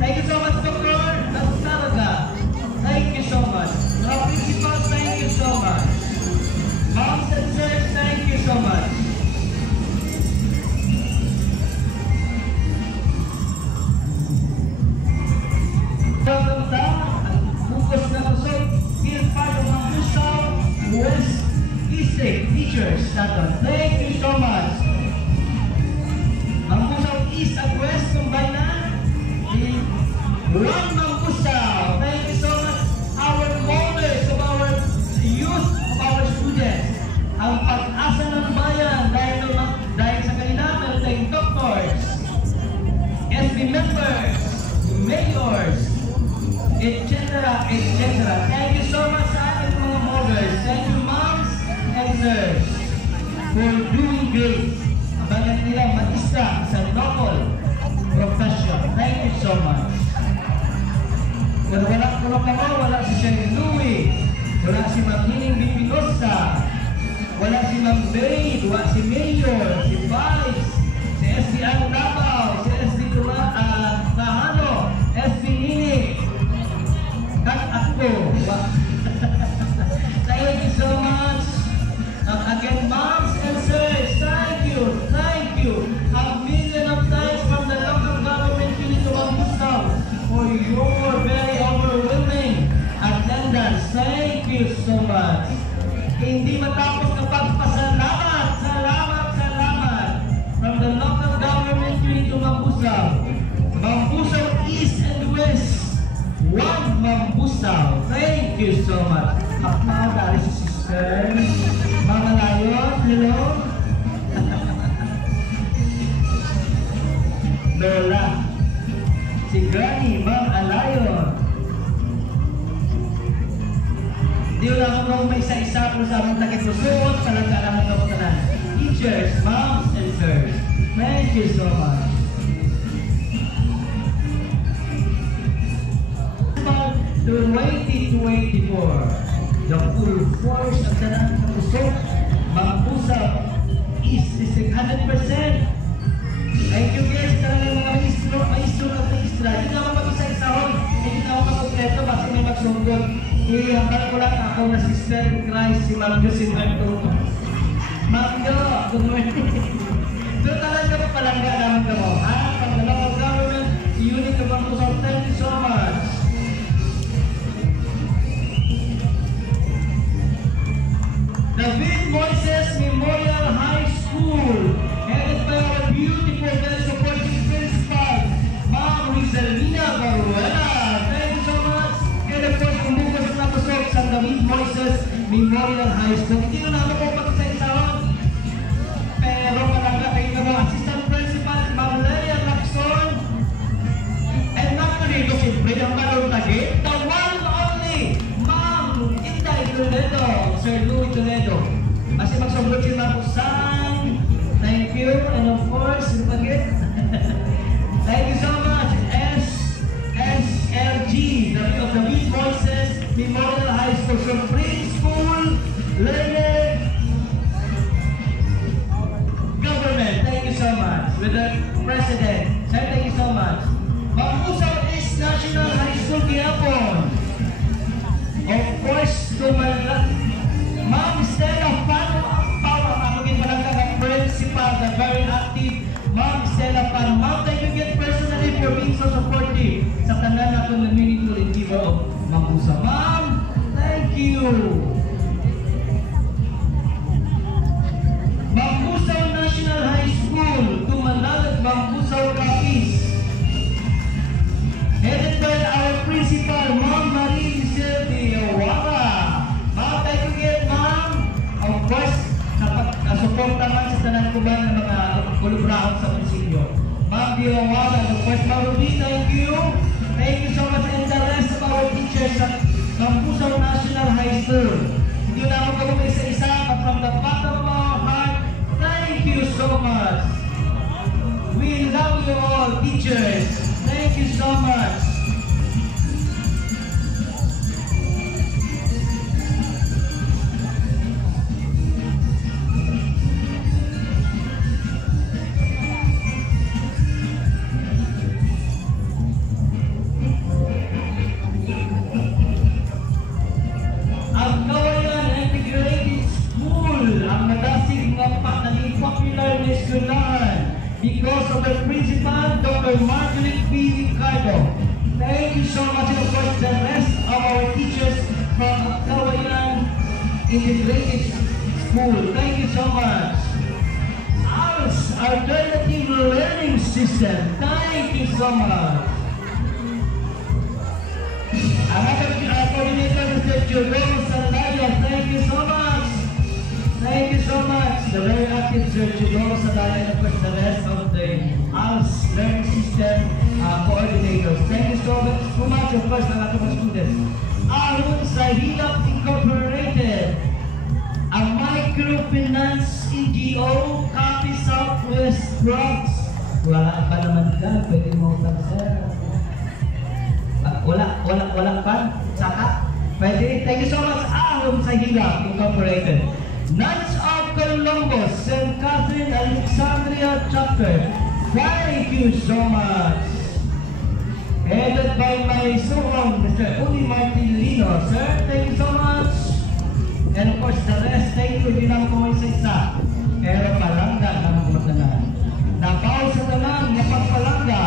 Thank you so much, Dr. Salaga. Thank you so much. Our principal, thank you so much. Moms and sirs, thank you so much. Focus na kusog, feel part of Mambusaw West District Teachers. Thank you so much. Mambusaw East at West combined na. One Mambusaw. Thank you so much. Our mothers of our youth, of our students. Ang pag-asa ng bayan dahil sa kanila meron tayong doctors, SB members, mayors, etc. etc. Thank you so much sa ating mga mothers. Thank you moms and sirs for doing great. Ang bagat nila mag-isa sa noble profession. Thank you so much. Kung wala si Sherry Louie, wala si Ma'am Hining Bipinosa, wala si Ma'am Babe, wala si Mayor, si Vice, si SB Ang Davao, si SB Tahano, SB Hining, kat ako. Thank you so much. Again, moms and sirs, thank you. A million of thanks from the local government unit of Mambusaw for your very overwhelming attendance. Thank you so much. Hindi matapos na pagpasalamat. Salamat from the local government unit of Mambusaw. Mambusaw East and West. One Mambusaw. Thank you so much. Dari si sister. Mama Layon, hello. Lola. Si Granny, Ma'am Alayon. Di lang ako may isa-isa po sa among takit-susot, palanggalangan ng mga teachers, moms, and sirs. Thank you so much. To 2024, the full force of the Pusok, Mambusaw East is 100%. Thank you guys, talagang mga maestro at maestra. Hindi naman mag-isa-isahon, hindi naman mag-kompleto, basta may magsunggot. Ihambal ko lang ako na Sister Christ, si Ma'am Josimberto. Ma'am Jo, good morning. So talaga pa palangga naman ka mo. From the local government unit of Mambusaw, thank you so much. David Moises Memorial High School, headed by our beautiful, very supportive principal, Ma'am Rizalina Baruela. Thank you so much. And of course, kumbukas na kusok sa David Moises Memorial High School. Hindi na naman po pag-isa-isaon. Pero malaga kayo na mga assistant principal, Ma'am Leia Lacson. And not only ito, siyempre, ang malong tagit, the one only, Ma'am Inday Toledo, Sir Louie Toledo. Kasi magsubot si Ma'am Usan. Thank you, and of course, thank you so much, SSLG, the David Moises Memorial High School, Supreme School, Learner, Government, thank you so much, with the President, sir, thank you so much. Mambusaw East National High School, Quiapo, of course, to my Ma'am Stella Pan, principal, the very active Ma'am Stella Pan. Ma'am, thank you again personally for being so supportive sa tanan natin ng meaningful endeavor of Mambusaw. Ma'am, thank you. Mambusaw National High School, Tumalag, Mambusaw, Capiz. Headed by our principal, Ma'am Marie Silvia Wara. Ma'am, thank you again, Ma'am. Of course, support naman sa tanan ko ba ng mga kulubrahon sa munisipyo. Ma'am Diwawala, of course, Ma'am Ruby, thank you. Thank you so much, and the rest of our teachers at Mambusaw National High School. Hindi naman kami may isa-isa, but from the bottom of our heart, thank you so much. We love you all, teachers. Thank you so much. Dr. Marjorie B. Ricardo. Thank you so much, and of course, the rest of our teachers from Kawayan Integrated School. Thank you so much. ALS, Alternative Learning System. Thank you so much. Another coordinator, Mr. Jodoro Salaya. Thank you so much. Thank you so much. The very active Sir Jodoro Salaya, and of course, the rest of the ALS Learning System coordinators. Thank you so much, of course, ng ating mga students. Alun sa Hilap Incorporated, a microfinance NGO, Copy Southwest Bronx. Wala pa naman ka, pwede mo utang, sir. Wala pa? Saka? Pwede. Thank you so much, Alun sa Hilap Incorporated. Nuns of Columbus, St. Catherine Alexandria Chapter. Thank you so much. Headed by my son, Mr. Uli Martilino. Sir, thank you so much. And of course, the rest, thank you. Hindi lang ko isa-isa. Pero palangga ng mga tanan. Napaw sa tanan, napagpalangga.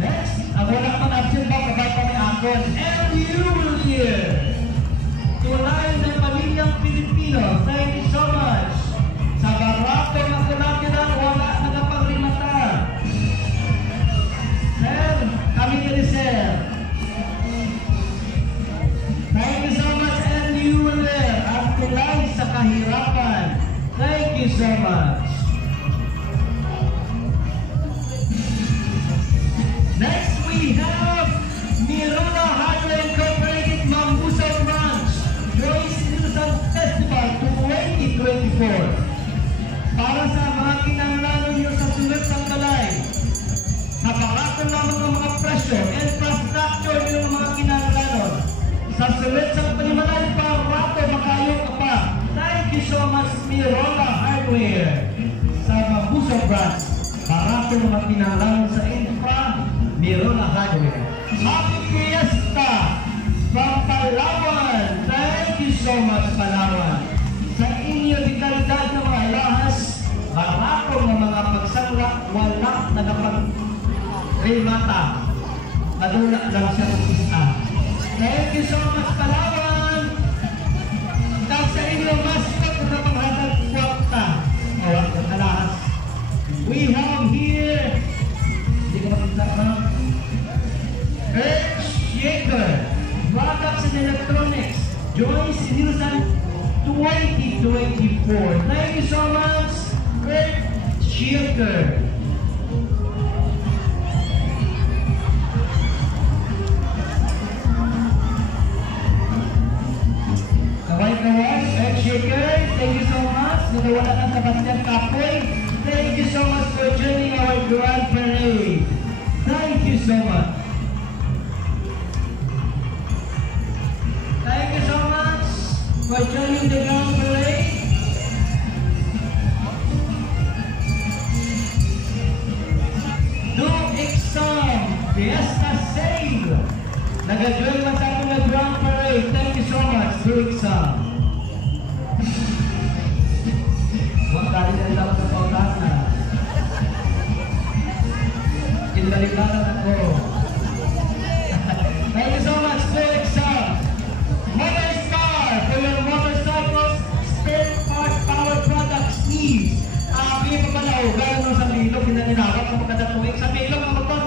Next, ang wala pang absent ba, kabay pa may akon. L.U. Willier. Tulayan ng pamilyang Pilipino. Thank you so much. Sa barato ng kulakyan, wala nagapagrimata. Sir, kami ni Sir. Thank you so much, and you were there. At tulay sa kahirapan. Thank you so much. Next, we have Miruna Hardware Incorporated Mambusa Branch. Joyce Illusion Festival 2024. Para sa mga kinanglanon nyo sa sunod ng kalay. Napakatan lamang ang mga presyo, infrastructure ng mga kinanglanon. Sa sunod sa panimalay pa, rato makayo ka pa. Thank you so much, Mirona Hardware. Sa Mambusa Branch, barato ng mga kinanglanon sa infra, Mirona Hardware. Happy Fiesta from Palawan. Thank you so much, Palawan. Sa inyo di kalidad ng mga lahas, barato ng mga pagsangla, wala nagapag-remata. Madula lang siya ng isa. Thank you so much, Palawan. Dahil sa inyo, mascot na panghatag kwakta. O, ang alahas. We have here, hindi ko makita na, Earth Shaker, Products and Electronics, Joyce Nielsen 2024. Thank you so much, Earth Shaker. Kaway-kaway, Earth Shaker, thank you so much. Nawala ng Sebastian Kapoy. Thank you so much for joining our Grand Parade. Thank you so much. Thank you so much for joining the Grand Parade. Do Exam Fiesta Sale. Nag-join man sa ating Grand Parade. Thank you so much, Do Exam. Huwag ka rin ang dapat sa pautana. Kinaligalan ako. Thank you so much, Do Exam. Motorstar for your motorcycles, spare part power products needs. Ang ipapalaw, gano'n nung sa milog, pinanilawat ang magkadatuwing sa milog ang motor,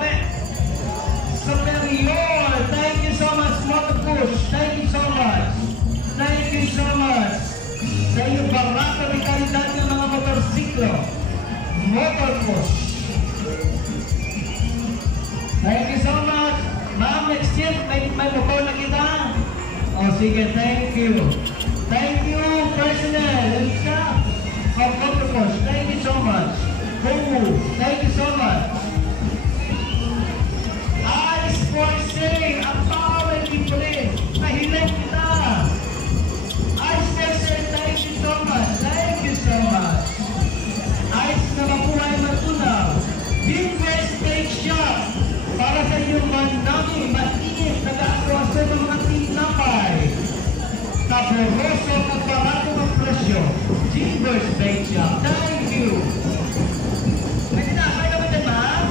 Superior, thank you so much, Motopush, thank you so much. Thank you so much. Sa iyo, barato ni kalidad ng mga motorsiklo. Motopush. Thank you so much. Ma'am, next year, may motor na kita. Oh, sige, thank you. Thank you, personnel and staff of Motopush. Thank you so much. Thank you so much. Ice for sale, ang power difference. Nahilig kita. Ice Texture, thank you so much. Thank you so much. Ice na mabuhay matunaw. Bigger Steak Shop. Para sa iyong mandami, matingin, nag-aaswaso ng mga tinapay. Saboroso at barato ng presyo. Bigger Steak Shop. Thank you. May tinapay ka ba din, ma'am?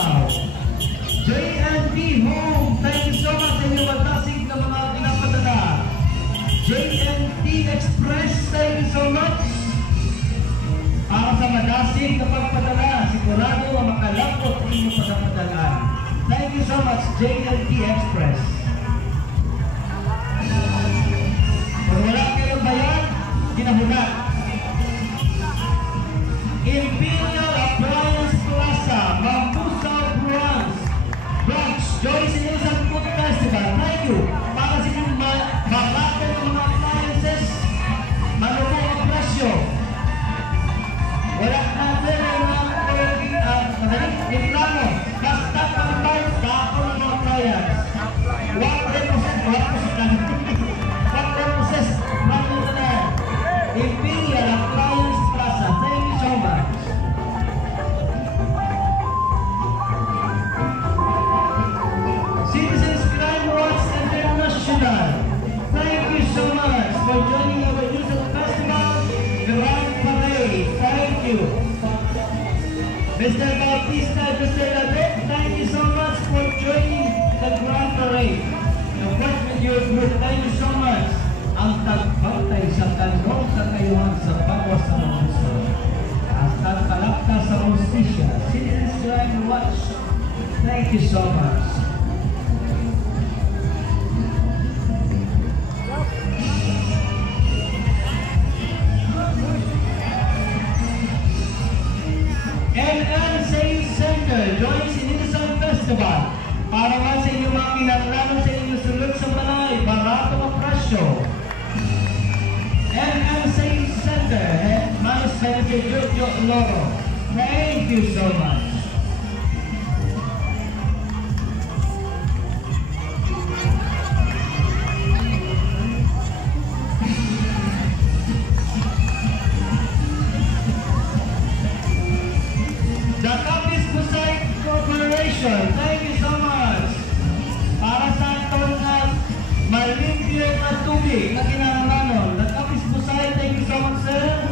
Mambusaw. JNT Home, thank you so much sa inyong matasig na mga pinapadala. JNT Express, thank you so much. Para sa madasig na pagpadala, sigurado ang makalapot ang inyong pagpadalaan. Thank you so much, JNT Express. Kung wala kayong bayad, kinahulat. Imperial Appliance Plaza, Mambusaw Branch, Joyce Inilsan Food Festival. Thank you. Para sa inyong malapit ng mga appliances, malubong ang presyo. Wala natin ang mga madaling reklamo. Basta pang-bite, dako ng mga appliance. What process? Imperial Appliance Plaza. Thank you so much. Citizens Crime Watch International. Thank you so much for joining our Youth Festival Grand Parade. Thank you. Mr. Bautista, Mr. Ladet, thank you so much for joining the Grand Parade. The work with your group, thank you so much. Ang tagbantay sa kanong sa kayuhan sa bawas sa mga gusto. At palakta sa hostisya. Citizens Crime Watch, thank you so much. NN Sales Center joins Inilsan Festival. Para nga sa inyong mga kinalaman sa inyong sulod sa balay, barato ang presyo. NN Sales Center, Manos Benefit Jojo Loro. Thank you so much. The Capiz Mosaic Corporation, thank you so much. Para sa itong malimpyo na tubig na kinanganon. The Capiz Mosaic, thank you so much, sir.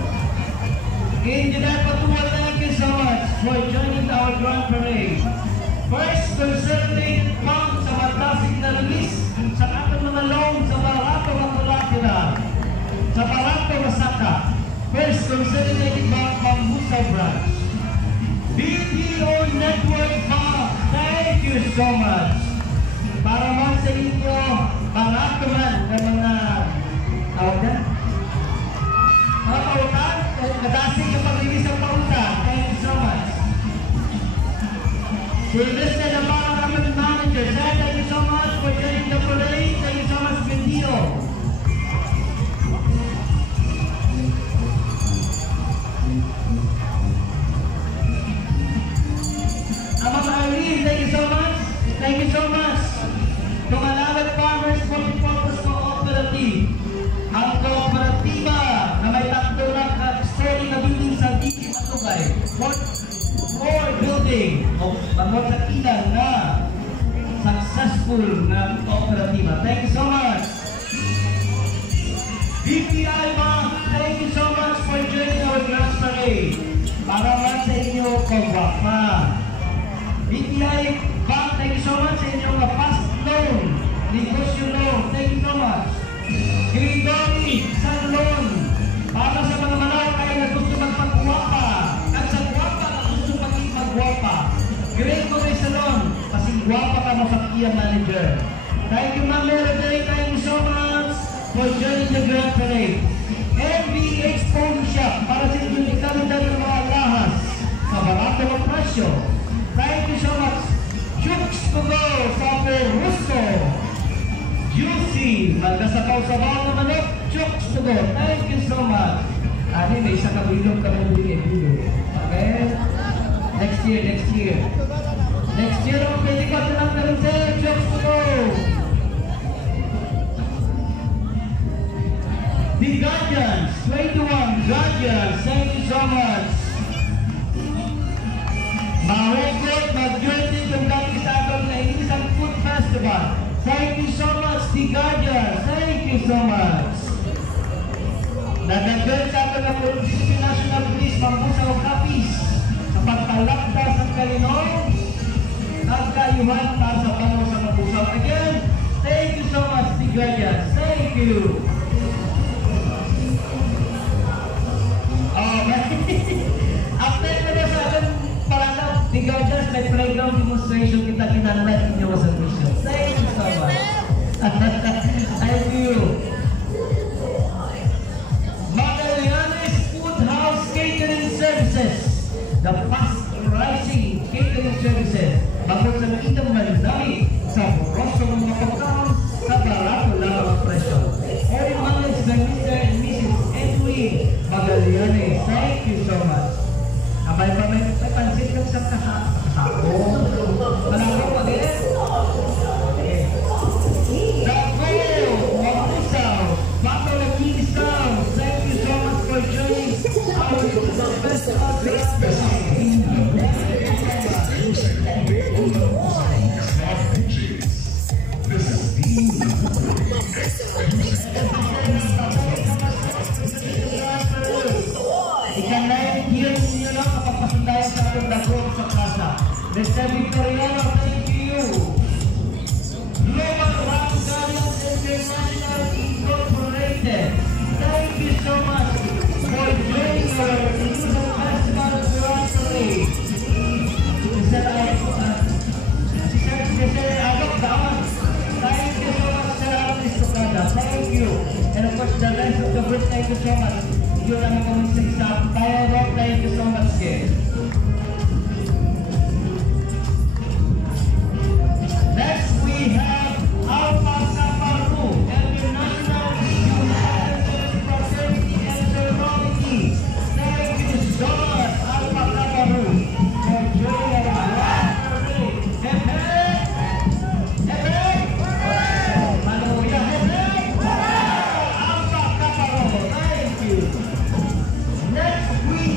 Engineer Patua, thank you so much for joining our Grand Parade. First consolidated pump sa matasig na release sa atong mga loan sa Barato Makulakira. Sa Barato Masaka. First consolidated pump, Mambusaw Branch. BPO Network Bank, thank you so much. Para man sa inyo, barato man ng mga tawag na. Mga pautan, nadasig yung pag-release ng pautan. Thank you so much. Sylvester Navarro, Government Manager, sir, thank you so much for joining the parade. Thank you so much, Bendio. Amang Irene, thank you so much. Thank you so much. Tumalawag Farmers Multipurpose Cooperative. Ang kooperatiba na may tatlo ng story na building sa Diki Matugay. Four building o pangwasakilan na successful na kooperatiba. Thank you so much. BPI Bank, thank you so much for joining our Grand Parade. Para man sa inyo, kawapa. BPI Bank, thank you so much sa inyong fast loan, negosyo loan, thank you so much. Gregory San Loan, para sa mga malakay na gusto magpagwapa, at sa gwapa na gusto magpagwapa. Gregory Salon, kasing gwapa ka mo sa Kia Manager. Thank you, Ma'am Meredith, thank you so much for joining the Grand Parade. MBH Phone Shop, para sa inyong ikalundan ng mga lahas sa barato ng presyo. Thank you so much. Chooks to go sa Peruso. Juicy, magkasapaw-sabaw na manok. Chooks to go. Thank you so much. Ani, may isang kabilog kami bilog. Okay? Next year. Next year, ang pwede ko lang na rin sir. Chooks to go. The Guardians, 21 Guardians. Thank you so much. Mahukot, mag-journey yung dati sa atong na Inilsan Food Festival. Thank you so much, The Guardians. Thank you so much. Nagagawin sa atong na Philippine National Police, Mambusaw Capiz, sa pagtalakta sa Kalinong, nagkayuhan para sa Pangulo sa Kapuso. Again, thank you so much, Tigayas. Thank you. After ko na sa akin, parang Tigayas, may playground demonstration kita kinanlat ninyo sa mission. Thank you so much. Thank you. Magallanes Food House Catering Services. The fast rising catering services. Bakit sa nakitang malinawi sa borosyo ng mga pagkaon sa barato lang ang presyo. All managed by Mr. and Mrs. Edwin Magallanes. Thank you so much. Abay pa may pansin lang sa kasako. Malako pa din. Thank you so much for joining our best Ikan-lain here ninyo lang kapagpasundayan sa ating dagong sa kasa. Mr. Victoriano, thank you. Global Rock Gardens International Incorporated, thank you so much for joining our Illusion Festival Curatory. Mr. Alok Dawan, thank you so much, Sir Alice Tocada, thank you. And of course, the rest of the group, thank you so much. Yun ang kumisig sa tayo, Rock, thank you so much, Ken. Next, we have Alpha Kappa Rho, International United Fraternity and Sorority. Thank you so much, Alpha Kappa Rho, for joining our parade. Hep hep! Hep hep! Hallelujah! Hep hep! Alpha Kappa Rho, thank you. Next, we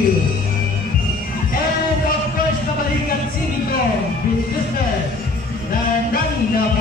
you. And of course, kabalikan si Nico Bilguster na Dani na